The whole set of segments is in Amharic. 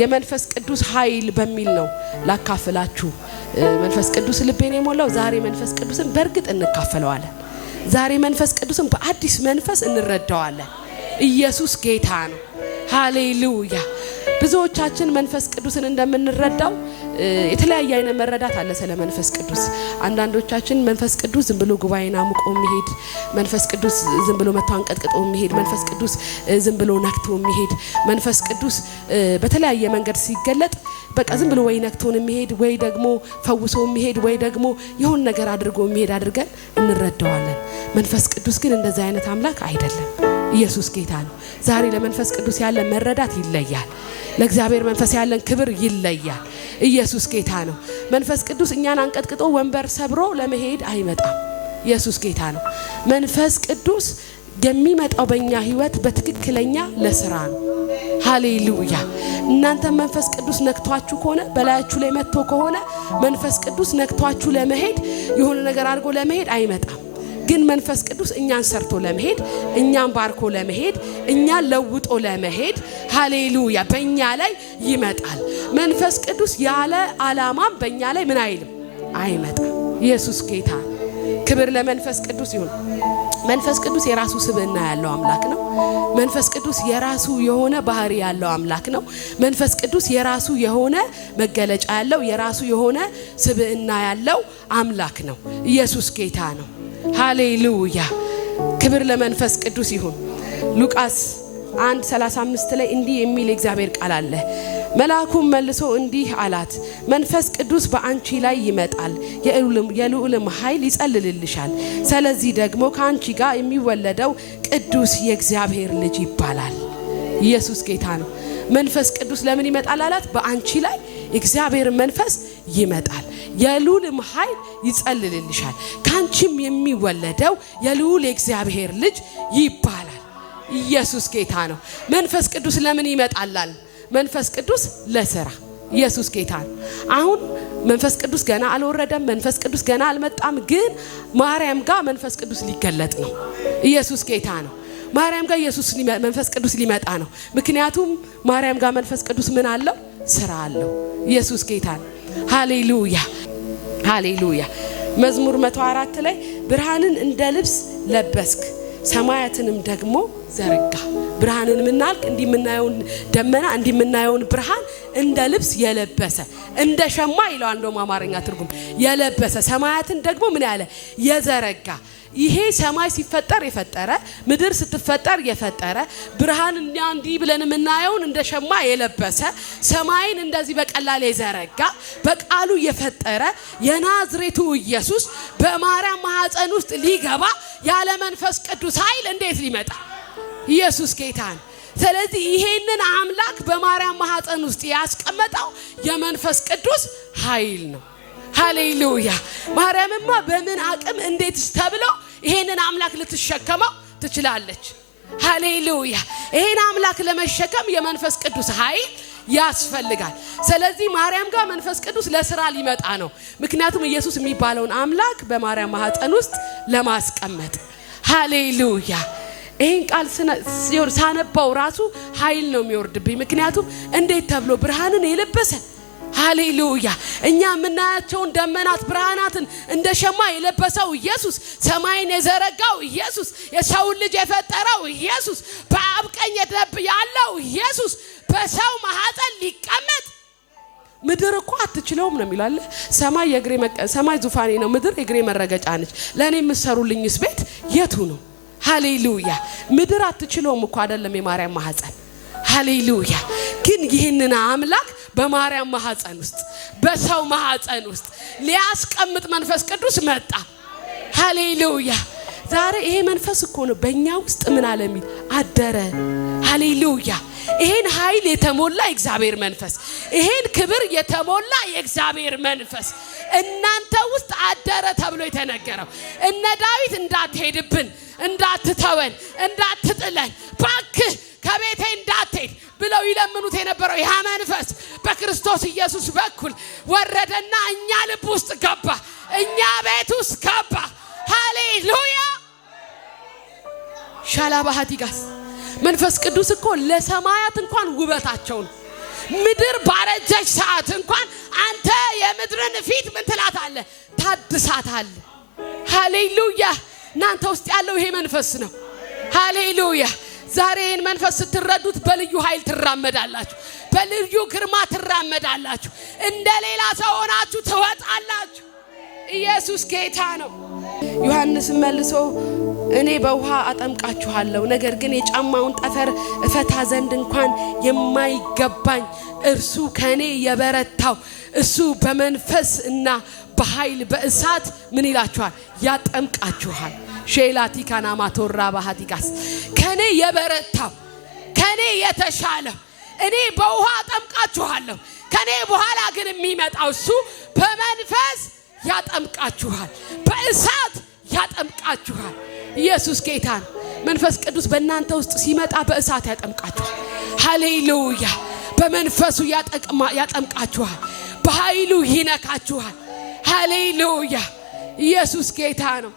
የመንፈስ ቅዱስ ኃይል በሚል ነው ላካፍላችሁ መንፈስ ቅዱስ ልቤን የሞላው ዛሬ መንፈስ ቅዱስን በርግጥ እንካፈለዋለን ዛሬ መንፈስ ቅዱስን በአዲስ መንፈስ እንረዳዋለን ኢየሱስ ጌታ ነው ሃሌሉያ ብዙዎቻችን መንፈስ ቅዱስን እንደምንረዳው የተለያየ አይነት መረዳት አለ ስለ መንፈስ ቅዱስ አንዳንዶቻችን መንፈስ ቅዱስ ዝም ብሎ ጉባኤና ሙቆ የሚሄድ መንፈስ ቅዱስ ዝም ብሎ መታንቀጥቅጦ የሚሄድ መንፈስ ቅዱስ ዝም ብሎ ነክቶ የሚሄድ መንፈስ ቅዱስ በተለያየ መንገድ ሲገለጥ በቃ ዝም ብሎ ወይ ነክቶን የሚሄድ ወይ ደግሞ ፈውሶ የሚሄድ ወይ ደግሞ የሆነ ነገር አድርጎ የሚሄድ አድርገን እንረዳዋለን መንፈስ ቅዱስ ግን እንደዛ አይነት አምላክ አይደለም ኢየሱስ ጌታ ነው ዛሬ ለመንፈስ ቅዱስ ያለ መረዳት ይለያል ለእግዚአብሔር መንፈስ ያለን ክብር ይለያል ኢየሱስ ጌታ ነው መንፈስ ቅዱስ እኛን አንቀጥቅጦ ወንበር ሰብሮ ለመሄድ አይመጣም ኢየሱስ ጌታ ነው መንፈስ ቅዱስ የሚመጣው በእኛ ህይወት በትክክለኛ ለሥራ ነው ሃሌሉያ እናንተ መንፈስ ቅዱስ ነክቷችሁ ከሆነ በላያችሁ ላይ መጥቶ ከሆነ መንፈስ ቅዱስ ነክቷችሁ ለመሄድ የሆነ ነገር አድርጎ ለመሄድ አይመጣም ግን መንፈስ ቅዱስ እኛን ሰርቶ ለመሄድ እኛን ባርኮ ለመሄድ እኛን ለውጦ ለመሄድ ሃሌሉያ በእኛ ላይ ይመጣል መንፈስ ቅዱስ ያለ ዓላማም በእኛ ላይ ምን አይልም አይመጣም ኢየሱስ ጌታ ክብር ለመንፈስ ቅዱስ ይሁን መንፈስ ቅዱስ የራሱ ስብዕና ያለው አምላክ ነው መንፈስ ቅዱስ የራሱ የሆነ ባህሪ ያለው አምላክ ነው መንፈስ ቅዱስ የራሱ የሆነ መገለጫ ያለው የራሱ የሆነ ስብዕና ያለው አምላክ ነው ኢየሱስ ጌታ ነው ሃሌሉያ ክብር ለመንፈስ ቅዱስ ይሁን ሉቃስ 1:35 ላይ እንዲህ የሚል እግዚአብሔር ቃል አለ መልአኩም መልሶ እንዲህ አላት መንፈስ ቅዱስ በአንቺ ላይ ይመጣል የልዑልም ኃይል ይጸልልልሻል ስለዚህ ደግሞ ካንቺ ጋር የሚወለደው ቅዱስ የእግዚአብሔር ልጅ ይባላል ኢየሱስ ጌታ ነው መንፈስ ቅዱስ ለምን ይመጣል አላት በአንቺ ላይ እግዚአብሔር መንፈስ ይመጣል የልዑልም ኃይል ይጸልልልሻል ካንቺም የሚወለደው የልዑል የእግዚአብሔር ልጅ ይባላል ኢየሱስ ጌታ ነው መንፈስ ቅዱስ ለምን ይመጣላል መንፈስ ቅዱስ ለሥራ ኢየሱስ ጌታ ነው አሁን መንፈስ ቅዱስ ገና አልወረደም መንፈስ ቅዱስ ገና አልመጣም ግን ማርያም ጋር መንፈስ ቅዱስ ሊገለጥ ነው ኢየሱስ ጌታ ነው ማርያም ጋር ኢየሱስ መንፈስ ቅዱስ ሊመጣ ነው ምክንያቱም ማርያም ጋር መንፈስ ቅዱስ ምን አለው ሥራ አለው ኢየሱስ ጌታ ነው ሃሌሉያ ሃሌሉያ መዝሙር 104 ላይ ብርሃንን እንደ ልብስ ለበስክ ሰማያትንም ደግሞ ዘረጋ ብርሃንን ምናልክ እንዲምናየውን ደመና እንዲምናየውን ብርሃን እንደ ልብስ የለበሰ እንደ ሸማ ይላል እንደውም አማርኛ ትርጉም የለበሰ ሰማያትን ደግሞ ምን ያለ የዘረጋ ይሄ ሰማይ ሲፈጠር የፈጠረ ምድር ስትፈጠር የፈጠረ ብርሃን እንዲ ብለን ምናየውን እንደ ሸማ የለበሰ ሰማይን እንደዚህ በቀላል የዘረጋ በቃሉ የፈጠረ የናዝሬቱ ኢየሱስ በማርያም ማህፀን ውስጥ ሊገባ ያለ መንፈስ ቅዱስ ኃይል እንዴት ሊመጣ ኢየሱስ ጌታን ስለዚህ ይሄንን አምላክ በማርያም ማህፀን ውስጥ ያስቀመጠው የመንፈስ ቅዱስ ኃይል ነው ሃሌሉያ ማርያምማ በምን አቅም እንዴት ተብሎ ይሄንን አምላክ ልትሸከመው ትችላለች ሃሌሉያ ይሄን አምላክ ለመሸከም የመንፈስ ቅዱስ ኃይል ያስፈልጋል ስለዚህ ማርያም ጋር መንፈስ ቅዱስ ለሥራ ሊመጣ ነው ምክንያቱም ኢየሱስ የሚባለውን አምላክ በማርያም ማህፀን ውስጥ ለማስቀመጥ ሃሌሉያ ይሄን ቃል ሳነባው ራሱ ኃይል ነው የሚወርድብኝ ምክንያቱም እንዴት ተብሎ ብርሃንን የለበሰ ሃሌሉያ እኛ ምናያቸውን ደመናት ብርሃናትን እንደ ሸማ የለበሰው ኢየሱስ ሰማይን የዘረጋው ኢየሱስ የሰው ልጅ የፈጠረው ኢየሱስ በአብ ቀኝ ያለው ኢየሱስ በሰው ማህፀን ሊቀመጥ ምድር እኮ አትችለውም ነው የሚላል ሰማይ የግሬ ሰማይ ዙፋኔ ነው ምድር የግሬ መረገጫ ነች ለኔ የምሰሩልኝስ ቤት የቱ ነው ሃሌሉያ ምድር አትችለውም እኮ አይደለም የማርያም ማህፀን ሃሌሉያ ግን ይሄንን አምላክ በማርያም ማህፀን ውስጥ በሰው ማህፀን ውስጥ ሊያስቀምጥ መንፈስ ቅዱስ መጣ ሃሌሉያ ዛሬ ይሄ መንፈስ እኮ ነው በእኛ ውስጥ ምን አለሚል አደረ ሃሌሉያ ይሄን ኃይል የተሞላ እግዚአብሔር መንፈስ ይሄን ክብር የተሞላ የእግዚአብሔር መንፈስ እናንተ ውስጥ አደረ ተብሎ የተነገረው እነ ዳዊት እንዳትሄድብን እንዳትተወን እንዳትጥለን ባክህ ከቤቴ እንዳትሄድ ብለው ይለምኑት የነበረው ያ መንፈስ በክርስቶስ ኢየሱስ በኩል ወረደና እኛ ልብ ውስጥ ገባ እኛ ቤት ውስጥ ገባ ሃሌሉያ ሻላባሃቲጋስ መንፈስ ቅዱስ እኮ ለሰማያት እንኳን ውበታቸው ነው ምድር ባረጀች ሰዓት እንኳን አንተ የምድርን ፊት ምን ትላታለህ? ታድሳታለህ። ሃሌሉያ። እናንተ ውስጥ ያለው ይሄ መንፈስ ነው። ሃሌሉያ። ዛሬ ይሄን መንፈስ ስትረዱት በልዩ ኃይል ትራመዳላችሁ፣ በልዩ ግርማ ትራመዳላችሁ፣ እንደሌላ ሰው ሆናችሁ ትወጣላችሁ። ኢየሱስ ጌታ ነው። ዮሐንስ መልሶ እኔ በውሃ አጠምቃችኋለሁ፣ ነገር ግን የጫማውን ጠፈር እፈታ ዘንድ እንኳን የማይገባኝ እርሱ ከኔ የበረታው እሱ በመንፈስ እና በኃይል በእሳት ምን ይላችኋል? ያጠምቃችኋል። ሼላቲ ካናማ ቶራ ባሃዲጋስ ከኔ የበረታው ከኔ የተሻለው እኔ በውሃ አጠምቃችኋለሁ፣ ከኔ በኋላ ግን የሚመጣው እሱ በመንፈስ ያጠምቃችኋል፣ በእሳት ያጠምቃችኋል። ኢየሱስ ጌታ ነው። መንፈስ ቅዱስ በእናንተ ውስጥ ሲመጣ በእሳት ያጠምቃችኋል። ሃሌሉያ። በመንፈሱ ያጠምቃችኋል፣ በኃይሉ ይነካችኋል። ሃሌሉያ። ኢየሱስ ጌታ ነው።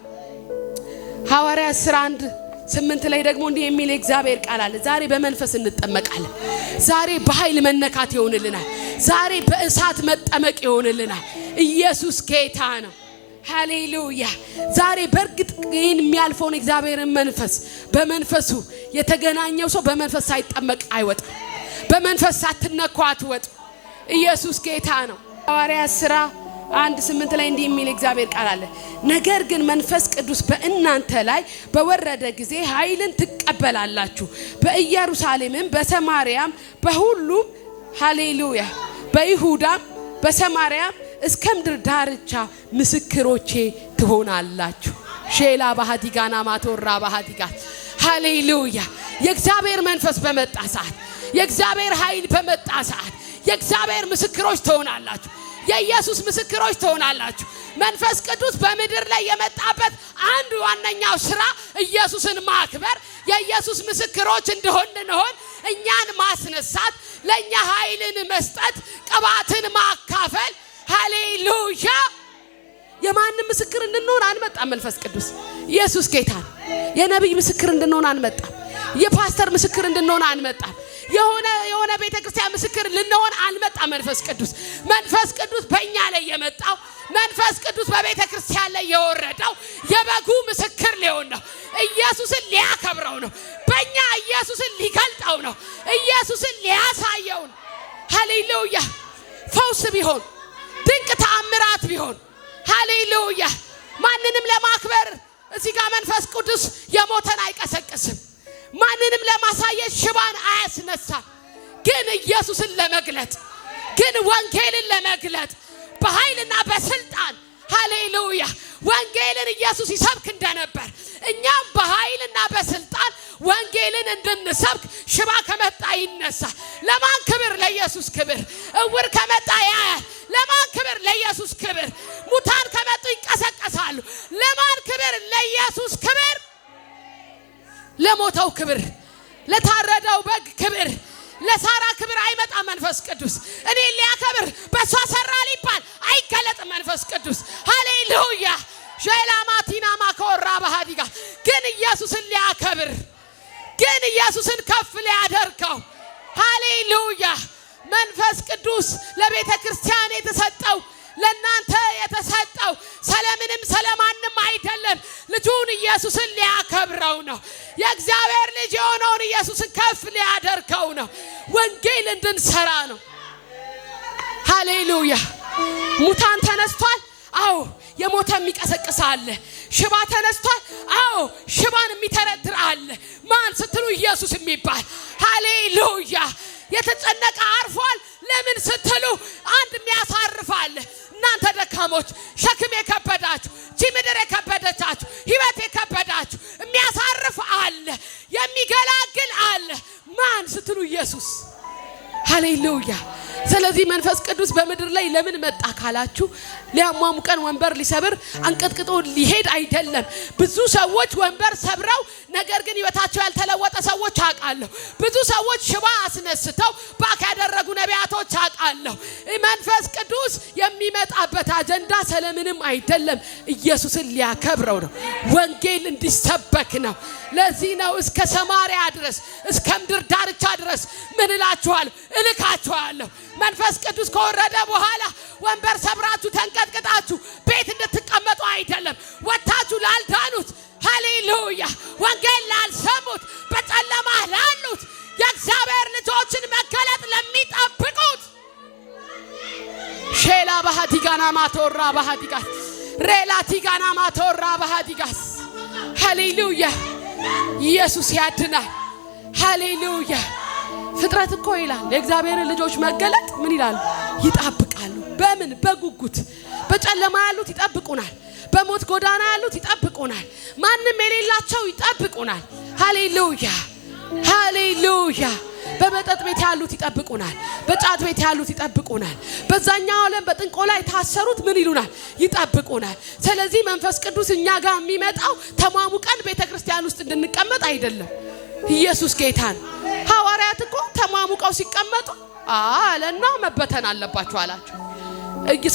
ሐዋርያት 1:8 ላይ ደግሞ እንዲህ የሚል እግዚአብሔር ቃል አለ። ዛሬ በመንፈስ እንጠመቃለን። ዛሬ በኃይል መነካት ይሆንልናል። ዛሬ በእሳት መጠመቅ ይሆንልናል። ኢየሱስ ጌታ ነው። ሃሌሉያ። ዛሬ በእርግጥ ይህን የሚያልፈውን እግዚአብሔርን መንፈስ በመንፈሱ የተገናኘው ሰው በመንፈስ ሳይጠመቅ አይወጣም። በመንፈስ ሳትነኩ አትወጡ። ኢየሱስ ጌታ ነው። ሐዋርያት 1:8 ላይ እንዲህ የሚል እግዚአብሔር ቃል አለ። ነገር ግን መንፈስ ቅዱስ በእናንተ ላይ በወረደ ጊዜ ኃይልን ትቀበላላችሁ፣ በኢየሩሳሌምም በሰማርያም በሁሉም ሃሌሉያ በይሁዳም በሰማርያም እስከ ምድር ዳርቻ ምስክሮቼ ትሆናላችሁ። ሼላ ባህዲጋና ማቶራ ባህዲጋት ሃሌሉያ። የእግዚአብሔር መንፈስ በመጣ ሰዓት፣ የእግዚአብሔር ኃይል በመጣ ሰዓት የእግዚአብሔር ምስክሮች ትሆናላችሁ። የኢየሱስ ምስክሮች ትሆናላችሁ። መንፈስ ቅዱስ በምድር ላይ የመጣበት አንዱ ዋነኛው ስራ ኢየሱስን ማክበር፣ የኢየሱስ ምስክሮች እንሆን እኛን ማስነሳት፣ ለኛ ኃይልን መስጠት፣ ቅባትን ማካፈል። ሃሌሉያ። የማንም ምስክር እንድንሆን አንመጣም። መንፈስ ቅዱስ ኢየሱስ ጌታ ነው። የነብይ ምስክር እንድንሆን አንመጣም። የፓስተር ምስክር እንድንሆን አንመጣም። የሆነ ቤተክርስቲያን ምስክር ልንሆን አንመጣም። መንፈስ ቅዱስ በእኛ ላይ የመጣው፣ መንፈስ ቅዱስ በቤተክርስቲያን ላይ የወረደው የበጉ ምስክር ሊሆን ነው። ኢየሱስን ሊያከብረው ነው። በእኛ ኢየሱስን ሊገልጠው ነው። ኢየሱስን ሊያሳየው ነው። ሃሌሉያ። ፈውስ ቢሆን ድንቅ ተአምራት ቢሆን ሃሌሉያ። ማንንም ለማክበር እዚህ ጋር መንፈስ ቅዱስ የሞተን አይቀሰቅስም። ማንንም ለማሳየት ሽባን አያስነሳም። ግን ኢየሱስን ለመግለጥ፣ ግን ወንጌልን ለመግለጥ በኃይልና በስልጣን ሃሌሉያ። ወንጌልን ኢየሱስ ይሰብክ እንደነበር እኛም በኃይልና በስልጣን ወንጌልን እንድንሰብክ ሽባ ከመጣ ይነሳል። ለማን ክብር? ለኢየሱስ ክብር። እውር ከመጣ ያያል። ለማን ክብር? ለኢየሱስ ክብር። ሙታን ከመጡ ይቀሰቀሳሉ። ለማን ክብር? ለኢየሱስ ክብር። ለሞተው ክብር፣ ለታረደው በግ ክብር፣ ለሳራ ክብር አይመጣም መንፈስ ቅዱስ። እኔ ሊያከብር በሷ ሰራ ሊባል አይገለጥም መንፈስ ቅዱስ። ሃሌሉያ። ጀላማቲና ማኮራ ባህዲጋ ግን ኢየሱስን ሊያከብር፣ ግን ኢየሱስን ከፍ ሊያደርገው ሃሌሉያ። መንፈስ ቅዱስ ለቤተ ክርስቲያን የተሰጠው፣ ለናንተ የተሰጠው ሰለምንም ሰለማንም አይደለም፣ ልጁን ኢየሱስን ሊያከብረው ነው። የእግዚአብሔር ልጅ የሆነውን ኢየሱስን ከፍ ሊያደርገው ነው። ወንጌል እንድንሰራ ነው። ሃሌሉያ። ሙታን ተነስቷል። አዎ የሞተ የሚቀሰቅስ አለ። ሽባ ተነስቷል። አዎ ሽባን የሚተረድር አለ። ማን ስትሉ ኢየሱስ የሚባል ሃሌሉያ። የተጨነቀ አርፏል። ለምን ስትሉ አንድ የሚያሳርፍ አለ። እናንተ ደካሞች፣ ሸክም የከበዳችሁ፣ ምድር የከበደቻችሁ፣ ህይወት የከበዳችሁ የሚያሳርፍ አለ፣ የሚገላግል አለ። ማን ስትሉ ኢየሱስ ሃሌሉያ። ስለዚህ መንፈስ ቅዱስ በመድር ላይ ለምን መጣ ካላችሁ ሊያሟሙቀን ወንበር ሊሰብር አንቀጥቅጦ ሊሄድ አይደለም። ብዙ ሰዎች ወንበር ሰብረው ነገር ግን ህይወታቸው ያልተለወጠ ሰዎች አውቃለሁ። ብዙ ሰዎች ሽባ አስነስተው ባክ ያደረጉ ነቢያቶች አውቃለሁ። መንፈስ ቅዱስ የሚመጣበት አጀንዳ ስለምንም አይደለም፣ ኢየሱስን ሊያከብረው ነው። ወንጌል እንዲሰበክ ነው። ለዚህ ነው እስከ ሰማርያ ድረስ እስከ ምድር ዳርቻ ድረስ ምን እላችኋለሁ እልካችኋለሁ። መንፈስ ቅዱስ ከወረደ በኋላ ወንበር ሰብራችሁ ተንቀጥቅጣችሁ ቤት እንድትቀመጡ አይደለም። ወታችሁ ላልዳኑት ሃሌሉያ ወንጌል ላልሰሙት በጨለማ ላሉት የእግዚአብሔር ልጆችን መገለጥ ለሚጠብቁት ሼላ ባህዲጋና ማቶራ ባህዲጋስ ሬላ ቲጋና ማቶራ ባህዲጋስ ሃሌሉያ ኢየሱስ ያድናል። ሃሌሉያ ፍጥረት እኮ ይላል የእግዚአብሔር ልጆች መገለጥ ምን ይላሉ? ይጠብቃሉ። በምን? በጉጉት። በጨለማ ያሉት ይጠብቁናል። በሞት ጎዳና ያሉት ይጠብቁናል። ማንም የሌላቸው ይጠብቁናል። ሃሌሉያ ሃሌሉያ በመጠጥ ቤት ያሉት ይጠብቁናል። በጫት ቤት ያሉት ይጠብቁናል። በዛኛው ዓለም በጥንቆላ የታሰሩት ምን ይሉናል? ይጠብቁናል። ስለዚህ መንፈስ ቅዱስ እኛ ጋር የሚመጣው ተማሙቀን ቤተክርስቲያን ውስጥ እንድንቀመጥ አይደለም። ኢየሱስ ጌታ ነው። ሐዋርያት እኮ ተማሙቀው ሲቀመጡ አለና መበተን አለባችሁ አላችሁ።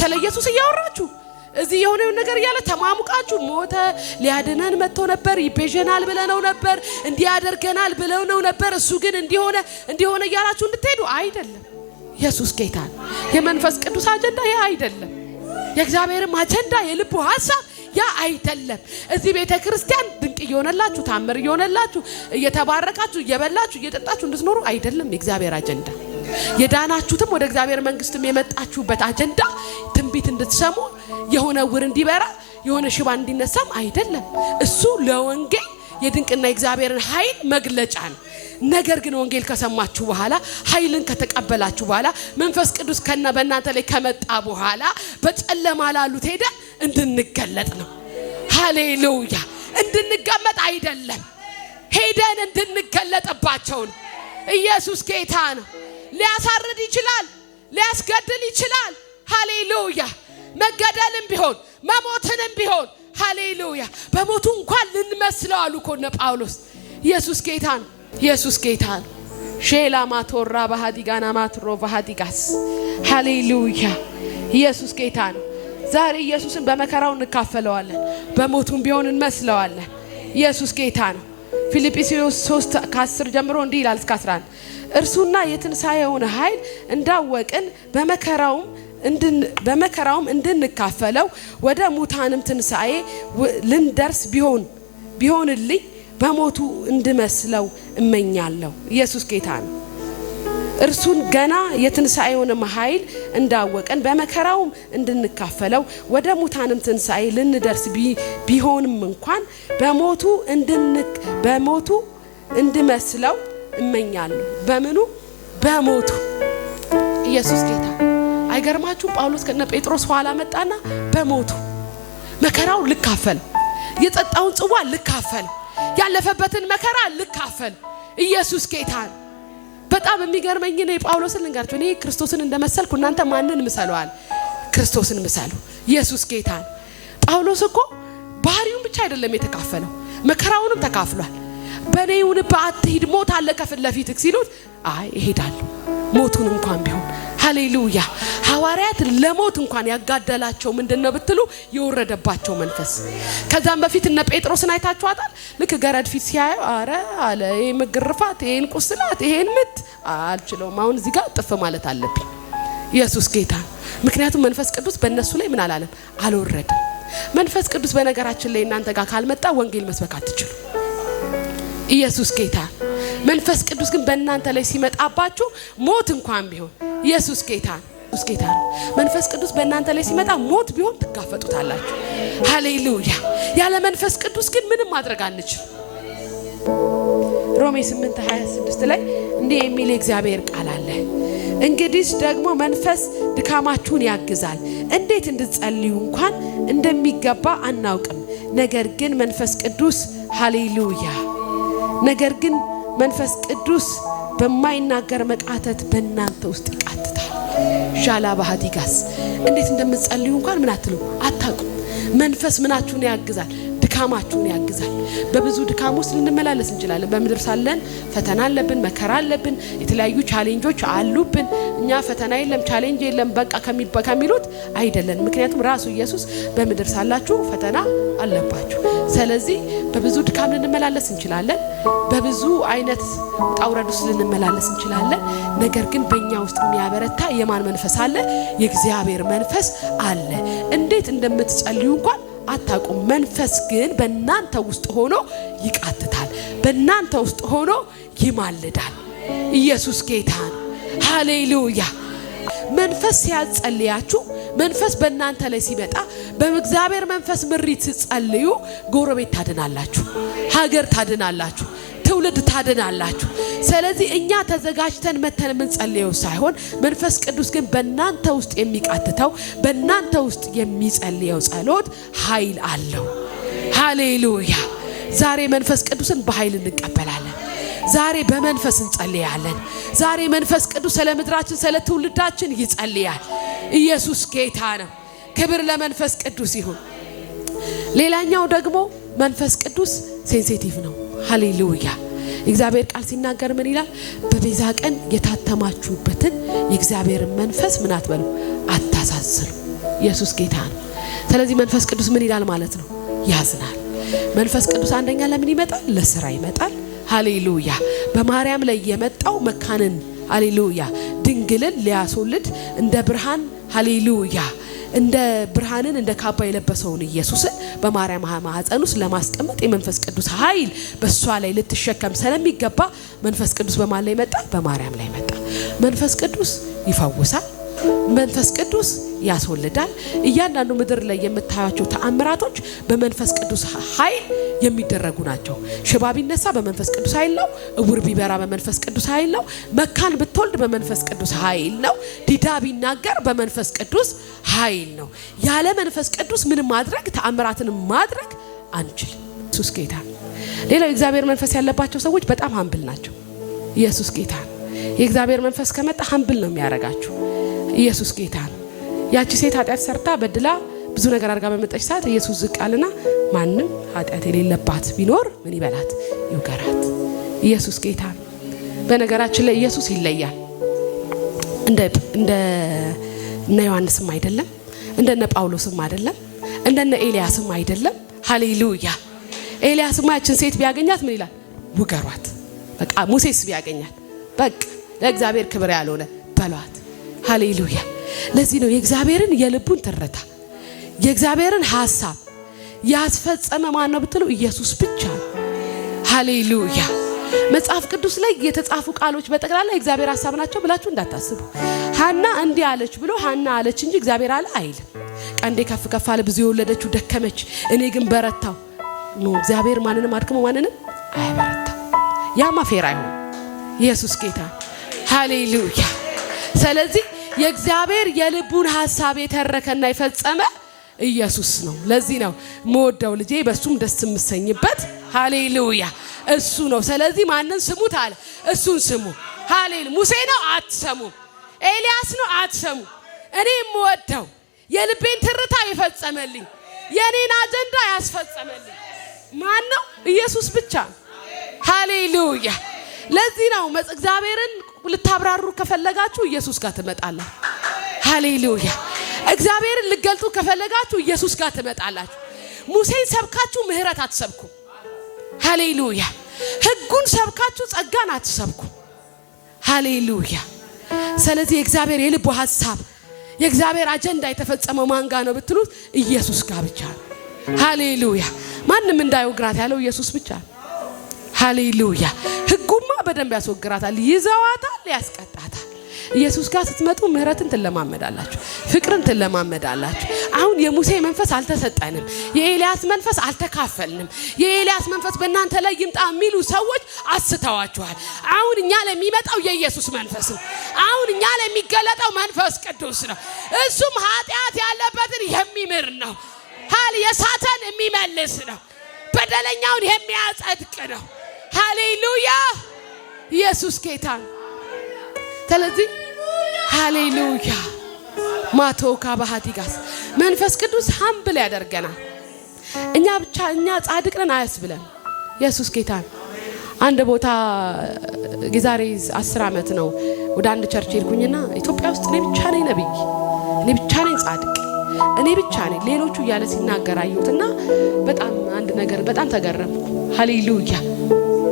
ስለ ኢየሱስ እያወራችሁ እዚህ የሆነው ነገር ያለ ተማሙቃችሁ ሞተ ሊያድነን መጥቶ ነበር ይቤዠናል ብለነው ነበር እንዲያደርገናል ብለነው ነበር እሱ ግን እንዲሆነ ያላችሁ እንድትሄዱ አይደለም። ኢየሱስ ጌታ ነው። የመንፈስ ቅዱስ አጀንዳ ያ አይደለም። የእግዚአብሔርም አጀንዳ የልቡ ሐሳብ ያ አይደለም። እዚህ ቤተ ክርስቲያን ድንቅ እየሆነላችሁ ታምር እየሆነላችሁ እየተባረካችሁ እየበላችሁ እየጠጣችሁ እንድትኖሩ አይደለም የእግዚአብሔር አጀንዳ። የዳናችሁትም ወደ እግዚአብሔር መንግስትም የመጣችሁበት አጀንዳ ትንቢት እንድትሰሙ የሆነ ውር እንዲበራ የሆነ ሽባ እንዲነሳም አይደለም። እሱ ለወንጌል የድንቅና የእግዚአብሔርን ኃይል መግለጫ ነው። ነገር ግን ወንጌል ከሰማችሁ በኋላ ኃይልን ከተቀበላችሁ በኋላ መንፈስ ቅዱስ በእናንተ ላይ ከመጣ በኋላ በጨለማ ላሉት ሄደን እንድንገለጥ ነው። ሃሌሉያ እንድንገመጥ አይደለም፣ ሄደን እንድንገለጥባቸው ነው። ኢየሱስ ጌታ ነው። ሊያሳርድ ይችላል፣ ሊያስገድል ይችላል። ሃሌሉያ መገደልም ቢሆን መሞትንም ቢሆን ሃሌሉያ በሞቱ እንኳን ልንመስለው አሉ እኮ እነ ጳውሎስ። ኢየሱስ ጌታ ነው። ኢየሱስ ጌታ ነው። ሼላ ማቶራ ባህዲጋና ማትሮ ባህዲጋስ ሃሌሉያ ኢየሱስ ጌታ ነው። ዛሬ ኢየሱስን በመከራው እንካፈለዋለን፣ በሞቱም ቢሆን እንመስለዋለን። ኢየሱስ ጌታ ነው። ፊልጵስዩስ 3:10 ጀምሮ እንዲህ ይላል እስከ 11 እርሱና የትንሣኤውን ኃይል እንዳወቅን በመከራውም እንድንካፈለው ወደ ሙታንም ትንሣኤ ልንደርስ ቢሆንልኝ በሞቱ እንድመስለው እመኛለሁ። ኢየሱስ ጌታ ነው። እርሱን ገና የትንሣኤውን ኃይል እንዳወቅን በመከራውም እንድንካፈለው ወደ ሙታንም ትንሣኤ ልንደርስ ቢሆንም እንኳን በሞቱ እንድመስለው እመኛለሁ። በምኑ? በሞቱ። ኢየሱስ ጌታ። አይገርማችሁ? ጳውሎስ ከነ ጴጥሮስ ኋላ መጣና በሞቱ መከራው ልካፈል፣ የጠጣውን ጽዋ ልካፈል፣ ያለፈበትን መከራ ልካፈል። ኢየሱስ ጌታ። በጣም የሚገርመኝ ነው ጳውሎስን ልንገራችሁ። እኔ ክርስቶስን እንደመሰልኩ እናንተ ማንን ምሰሉአል? ክርስቶስን ምሰሉ። ኢየሱስ ጌታ። ጳውሎስ እኮ ባህሪውን ብቻ አይደለም የተካፈለው መከራውንም ተካፍሏል። በኔ ይሁን አትሂድ ሞት አለ ከፊት ለፊትክ ሲሉት አይ እሄዳለሁ ሞቱን እንኳን ቢሆን። ሃሌሉያ ሐዋርያት ለሞት እንኳን ያጋደላቸው ምንድነው ብትሉ የወረደባቸው መንፈስ። ከዛም በፊት እነ ጴጥሮስን አይታችኋታል። ልክ ገረድ ፊት ሲያዩ አረ አለ ይሄ ምግርፋት ይሄን ቁስላት ይሄን ምት አልችለውም፣ አሁን እዚህ ጋር ጥፍ ማለት አለብኝ። ኢየሱስ ጌታ። ምክንያቱም መንፈስ ቅዱስ በእነሱ ላይ ምን አላለም? አልወረደም። መንፈስ ቅዱስ በነገራችን ላይ እናንተ ጋር ካልመጣ ወንጌል መስበክ አትችሉ። ኢየሱስ ጌታ። መንፈስ ቅዱስ ግን በእናንተ ላይ ሲመጣባችሁ ሞት እንኳን ቢሆን ኢየሱስ ጌታ ኢየሱስ ጌታ ነው። መንፈስ ቅዱስ በእናንተ ላይ ሲመጣ ሞት ቢሆን ትጋፈጡታላችሁ። ሃሌሉያ። ያለ መንፈስ ቅዱስ ግን ምንም ማድረግ አንችል። ሮሜ 8:26 ላይ እንዲህ የሚል እግዚአብሔር ቃል አለ። እንግዲህ ደግሞ መንፈስ ድካማችሁን ያግዛል፣ እንዴት እንድትጸልዩ እንኳን እንደሚገባ አናውቅም። ነገር ግን መንፈስ ቅዱስ ሃሌሉያ ነገር ግን መንፈስ ቅዱስ በማይናገር መቃተት በእናንተ ውስጥ ይቃትታል። ሻላ ባህዲጋስ እንዴት እንደምትጸልዩ እንኳን ምን አትሉ አታውቁ። መንፈስ ምናችሁን ያግዛል? ድካማችሁን ያግዛል። በብዙ ድካም ውስጥ ልንመላለስ እንችላለን። በምድር ሳለን ፈተና አለብን፣ መከራ አለብን፣ የተለያዩ ቻሌንጆች አሉብን። እኛ ፈተና የለም ቻሌንጅ የለም በቃ ከሚሉት አይደለም። ምክንያቱም ራሱ ኢየሱስ በምድር ሳላችሁ ፈተና አለባችሁ። ስለዚህ በብዙ ድካም ልንመላለስ እንችላለን። በብዙ አይነት ጣውረድ ውስጥ ልንመላለስ እንችላለን። ነገር ግን በእኛ ውስጥ የሚያበረታ የማን መንፈስ አለ? የእግዚአብሔር መንፈስ አለ። እንዴት እንደምትጸልዩ እንኳን አታውቁም። መንፈስ ግን በእናንተ ውስጥ ሆኖ ይቃትታል፣ በእናንተ ውስጥ ሆኖ ይማልዳል። ኢየሱስ ጌታ ነው። ሃሌሉያ። መንፈስ ሲያጸልያችሁ መንፈስ በእናንተ ላይ ሲመጣ በእግዚአብሔር መንፈስ ምሪት ስትጸልዩ ጎረቤት ታድናላችሁ፣ ሀገር ታድናላችሁ፣ ትውልድ ታድናላችሁ። ስለዚህ እኛ ተዘጋጅተን መተን የምንጸልየው ሳይሆን መንፈስ ቅዱስ ግን በእናንተ ውስጥ የሚቃትተው በእናንተ ውስጥ የሚጸልየው ጸሎት ኃይል አለው። ሃሌሉያ። ዛሬ መንፈስ ቅዱስን በኃይል እንቀበላለን። ዛሬ በመንፈስ እንጸልያለን። ዛሬ መንፈስ ቅዱስ ስለ ምድራችን ስለ ትውልዳችን ይጸልያል። ኢየሱስ ጌታ ነው። ክብር ለመንፈስ ቅዱስ ይሁን። ሌላኛው ደግሞ መንፈስ ቅዱስ ሴንሲቲቭ ነው። ሃሌሉያ። እግዚአብሔር ቃል ሲናገር ምን ይላል? በቤዛ ቀን የታተማችሁበትን የእግዚአብሔር መንፈስ ምን አትበሉ፣ አታሳዝኑ። ኢየሱስ ጌታ ነው። ስለዚህ መንፈስ ቅዱስ ምን ይላል ማለት ነው? ያዝናል። መንፈስ ቅዱስ አንደኛ ለምን ይመጣል? ለስራ ይመጣል። ሃሌሉያ። በማርያም ላይ የመጣው መካንን ሃሌሉያ ድንግልን ሊያስወልድ እንደ ብርሃን ሃሌሉያ እንደ ብርሃንን እንደ ካባ የለበሰውን ኢየሱስን በማርያም ማህፀን ውስጥ ለማስቀመጥ የመንፈስ ቅዱስ ኃይል በሷ ላይ ልትሸከም ስለሚገባ መንፈስ ቅዱስ በማን ላይ መጣ? በማርያም ላይ መጣ። መንፈስ ቅዱስ ይፈውሳል። መንፈስ ቅዱስ ያስወልዳል። እያንዳንዱ ምድር ላይ የምታዩቸው ተአምራቶች በመንፈስ ቅዱስ ኃይል የሚደረጉ ናቸው። ሽባ ቢነሳ በመንፈስ ቅዱስ ኃይል ነው። እውር ቢበራ በመንፈስ ቅዱስ ኃይል ነው። መካን ብትወልድ በመንፈስ ቅዱስ ኃይል ነው። ዲዳ ቢናገር በመንፈስ ቅዱስ ኃይል ነው። ያለ መንፈስ ቅዱስ ምንም ማድረግ ተአምራትን ማድረግ አንችልም። ኢየሱስ ጌታ። ሌላው የእግዚአብሔር መንፈስ ያለባቸው ሰዎች በጣም ሀምብል ናቸው። ኢየሱስ ጌታ። የእግዚአብሔር መንፈስ ከመጣ ሀምብል ነው የሚያረጋችሁ። ኢየሱስ ጌታ ነው። ያቺ ሴት ኃጢአት ሰርታ በድላ ብዙ ነገር አድርጋ በመጣች ሰዓት ኢየሱስ ዝቅ አለና ማንም ኃጢአት የሌለባት ቢኖር ምን ይበላት? ይውገራት። ኢየሱስ ጌታ ነው። በነገራችን ላይ ኢየሱስ ይለያል። እንደ ዮሐንስም አይደለም፣ እንደነ ጳውሎስም አይደለም፣ እንደነ ኤልያስም አይደለም። ሃሌሉያ። ኤልያስማ ያችን ሴት ቢያገኛት ምን ይላል? ውገሯት። በቃ ሙሴስ ቢያገኛት በቃ ለእግዚአብሔር ክብር ያልሆነ በሏት። ሃሌሉያ። ለዚህ ነው የእግዚአብሔርን የልቡን ትርታ የእግዚአብሔርን ሐሳብ ያስፈጸመ ማን ነው ብትሉ ኢየሱስ ብቻ ነው። ሃሌሉያ። መጽሐፍ ቅዱስ ላይ የተጻፉ ቃሎች በጠቅላላ የእግዚአብሔር ሐሳብ ናቸው ብላችሁ እንዳታስቡ። ሐና እንዲህ አለች ብሎ ሐና አለች እንጂ እግዚአብሔር አለ አይልም። ቀንዴ ከፍ ከፍ አለ ብዙ የወለደችው ደከመች እኔ ግን በረታው ነው። እግዚአብሔር ማንንም አድክሞ ማንንም አይበረታም። ያማ ፌር አይሆን። ኢየሱስ ጌታ። ሃሌሉያ። ስለዚህ የእግዚአብሔር የልቡን ሐሳብ የተረከና የፈጸመ ኢየሱስ ነው። ለዚህ ነው ሞደው ልጄ በሱም ደስ የምሰኝበት ሃሌሉያ እሱ ነው። ስለዚህ ማንን ስሙት አለ? እሱን ስሙ። ሃሌሉያ። ሙሴ ነው አትሰሙ፣ ኤልያስ ነው አትሰሙ። እኔ የምወደው የልቤን ትርታ የፈጸመልኝ የኔን አጀንዳ ያስፈጸመልኝ ማን ነው? ኢየሱስ ብቻ። ሃሌሉያ። ለዚህ ነው እግዚአብሔርን ልታብራሩ ከፈለጋችሁ ኢየሱስ ጋር ትመጣላችሁ። ሃሌሉያ። እግዚአብሔርን ልገልጡ ከፈለጋችሁ ኢየሱስ ጋር ትመጣላችሁ። ሙሴን ሰብካችሁ ምህረት አትሰብኩ። ሃሌሉያ። ሕጉን ሰብካችሁ ጸጋን አትሰብኩ። ሃሌሉያ። ስለዚህ የእግዚአብሔር የልቡ ሐሳብ የእግዚአብሔር አጀንዳ የተፈጸመው ማን ጋር ነው ብትሉት ኢየሱስ ጋር ብቻ ነው። ሃሌሉያ። ማንም እንዳይወግራት ያለው ኢየሱስ ብቻ ነው። ሃሌሉያ። ሕጉማ በደንብ ያስወግራታል፣ ይዘዋታል፣ ያስቀጣታል። ኢየሱስ ጋር ስትመጡ ምህረትን ትለማመዳላችሁ፣ ፍቅርን ትለማመዳላችሁ። አሁን የሙሴ መንፈስ አልተሰጠንም፣ የኤልያስ መንፈስ አልተካፈልንም። የኤልያስ መንፈስ በእናንተ ላይ ይምጣ የሚሉ ሰዎች አስተዋችኋል። አሁን እኛ ለሚመጣው የኢየሱስ መንፈስ ነው። አሁን እኛ ለሚገለጠው መንፈስ ቅዱስ ነው። እሱም ኃጢአት ያለበትን የሚምር ነው። የሳተን የሚመልስ ነው። በደለኛውን የሚያጸድቅ ነው። ሃሌሉያ። ኢየሱስ ጌታ ነው። ስለዚህ ሃሌሉያ ማቶካ ባህቲጋስ መንፈስ ቅዱስ ሀምብል ያደርገናል። እኛ ጻድቅ ነን አያስብለን። ኢየሱስ ጌታ ነው። አንድ ቦታ ጊዛሬ 10 ዓመት ነው ወደ አንድ ቸርች ሄድኩኝና ኢትዮጵያ ውስጥ እኔ ብቻ ነኝ ነብይ፣ እኔ ብቻ ነኝ ጻድቅ፣ እኔ ብቻ ነኝ ሌሎቹ እያለ ሲናገር አየሁትና በጣም አንድ ነገር በጣም ተገረምኩ። ሃሌሉያ!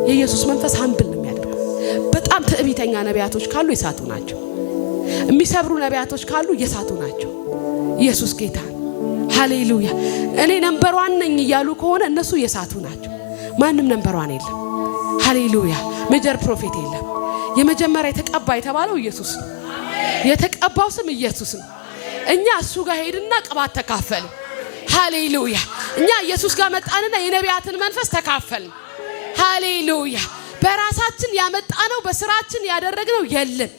የኢየሱስ መንፈስ ሀምብል ነው የሚያደርገው። በጣም ትዕቢተኛ ነቢያቶች ካሉ የሳቱ ናቸው። የሚሰብሩ ነቢያቶች ካሉ የሳቱ ናቸው። ኢየሱስ ጌታ ነው። ሃሌሉያ! እኔ ነምበር 1 ነኝ እያሉ ከሆነ እነሱ የሳቱ ናቸው። ማንም ነምበር 1 የለም። ሃሌሉያ! ሜጀር ፕሮፌት የለም። የመጀመሪያ የተቀባ የተባለው ኢየሱስ ነው። የተቀባው ስም ኢየሱስ ነው። እኛ እሱ ጋር ሄድና ቅባት ተካፈልን። ሃሌሉያ! እኛ ኢየሱስ ጋር መጣንና የነቢያትን መንፈስ ተካፈልን። ሃሌሉያ! በራሳችን ያመጣነው በስራችን ያደረግነው የለም።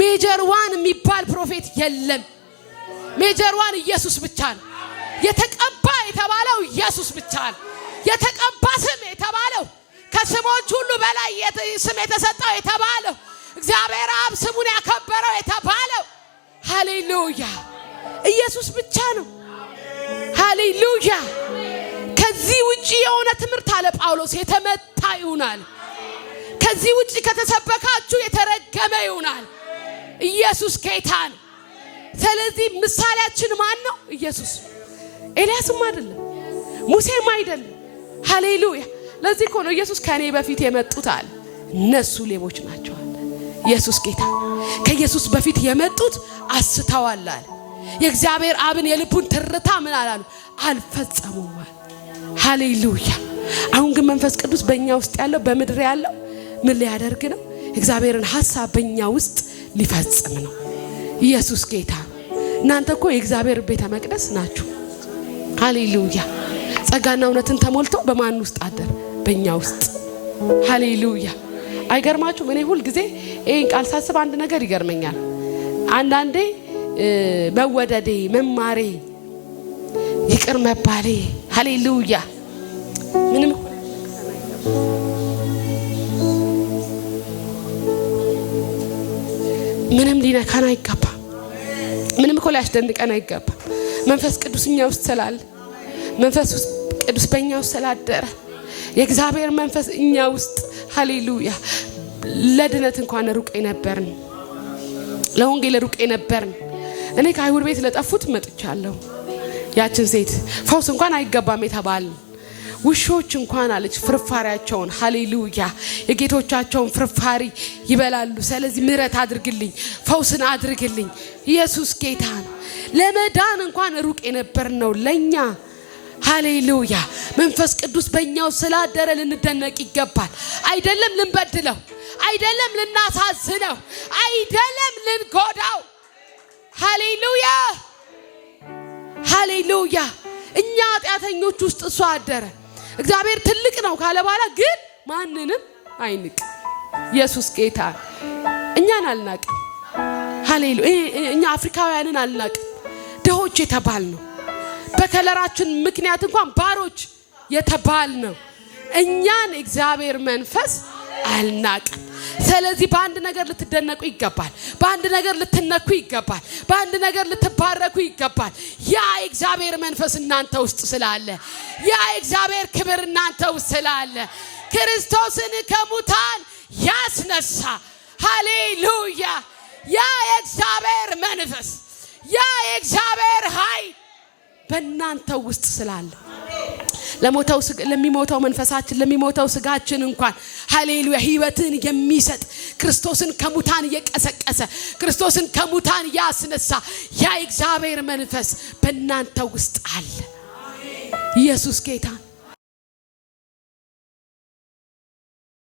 ሜጀር 1 የሚባል ፕሮፌት የለም። ሜጀር 1 ኢየሱስ ብቻ ነው። የተቀባ የተባለው ኢየሱስ ብቻ ነው። የተቀባ ስም የተባለው ከስሞች ሁሉ በላይ ስም የተሰጠው የተባለው እግዚአብሔር አብ ስሙን ያከበረው የተባለው ሃሌሉያ ኢየሱስ ብቻ ነው። ሃሌሉያ! ከዚህ ውጪ የሆነ ትምህርት አለ ጳውሎስ የተመታ ይሆናል። ከዚህ ውጪ ከተሰበካችሁ የተረገመ ይሆናል። ኢየሱስ ጌታ ነው። ስለዚህ ምሳሌያችን ማን ነው? ኢየሱስ። ኤልያስም አይደለም፣ ሙሴም አይደለም። ሃሌሉያ! ለዚህ እኮ ነው ኢየሱስ ከኔ በፊት የመጡት አለ እነሱ ሌቦች ናቸው አለ። ኢየሱስ ጌታ። ከኢየሱስ በፊት የመጡት አስተዋል አለ። የእግዚአብሔር አብን የልቡን ትርታ ምን አላሉ? አልፈጸሙም አለ። ሃሌሉያ! አሁን ግን መንፈስ ቅዱስ በእኛ ውስጥ ያለው በምድር ያለው ምን ሊያደርግ ነው? እግዚአብሔርን ሐሳብ በእኛ ውስጥ ሊፈጽም ነው። ኢየሱስ ጌታ። እናንተ እኮ የእግዚአብሔር ቤተ መቅደስ ናችሁ። ሃሌሉያ! ጸጋና እውነትን ተሞልቶ በማን ውስጥ አደረ? በእኛ ውስጥ። ሃሌሉያ! አይገርማችሁም? እኔ ሁል ጊዜ ይሄን ቃል ሳስብ አንድ ነገር ይገርመኛል። አንዳንዴ መወደዴ፣ መማሬ፣ ይቅር መባሌ ሃሌሉያ ምንም ሊነካን አይገባም። ምንም እኮ ሊያስደንቀን አይገባም። መንፈስ ቅዱስ እኛ ውስጥ ስላለ፣ መንፈስ ቅዱስ በእኛ ውስጥ ስላደረ፣ የእግዚአብሔር መንፈስ እኛ ውስጥ ሃሌሉያ። ለድነት እንኳን ሩቅ ነበርን፣ ለወንጌል ሩቅ ነበርን። እኔ ከአይሁድ ቤት ለጠፉት መጥቻለሁ። ያችን ሴት ፈውስ እንኳን አይገባም የተባል ውሾች እንኳን አለች ፍርፋሪያቸውን ሃሌሉያ የጌቶቻቸውን ፍርፋሪ ይበላሉ። ስለዚህ ምሕረት አድርግልኝ፣ ፈውስን አድርግልኝ። ኢየሱስ ጌታ ነው። ለመዳን እንኳን ሩቅ የነበርነው ለኛ ሃሌሉያ መንፈስ ቅዱስ በእኛው ስላደረ ልንደነቅ ይገባል። አይደለም ልንበድለው፣ አይደለም ልናሳዝነው፣ አይደለም ልንጎዳው። ሃሌሉያ ሃሌሉያ። እኛ ኃጢአተኞች ውስጥ እሱ አደረ። እግዚአብሔር ትልቅ ነው ካለ በኋላ ግን ማንንም አይንቅ። ኢየሱስ ጌታ። እኛን አልናቅም። ሃሌሉያ። እኛ አፍሪካውያንን አልናቅም። ደሆች የተባል ነው። በከለራችን ምክንያት እንኳን ባሮች የተባል ነው። እኛን እግዚአብሔር መንፈስ አልናቅም። ስለዚህ በአንድ ነገር ልትደነቁ ይገባል። በአንድ ነገር ልትነኩ ይገባል። በአንድ ነገር ልትባረኩ ይገባል። ያ እግዚአብሔር መንፈስ እናንተ ውስጥ ስላለ፣ ያ እግዚአብሔር ክብር እናንተ ውስጥ ስላለ ክርስቶስን ከሙታን ያስነሳ ሃሌሉያ ያ የእግዚአብሔር መንፈስ፣ ያ የእግዚአብሔር ኃይል በእናንተ ውስጥ ስላለ ለሚሞተው መንፈሳችን ለሚሞተው ስጋችን እንኳን ሃሌሉያ ሕይወትን የሚሰጥ ክርስቶስን ከሙታን የቀሰቀሰ ክርስቶስን ከሙታን ያስነሳ ያ እግዚአብሔር መንፈስ በእናንተ ውስጥ አለ። ኢየሱስ ጌታ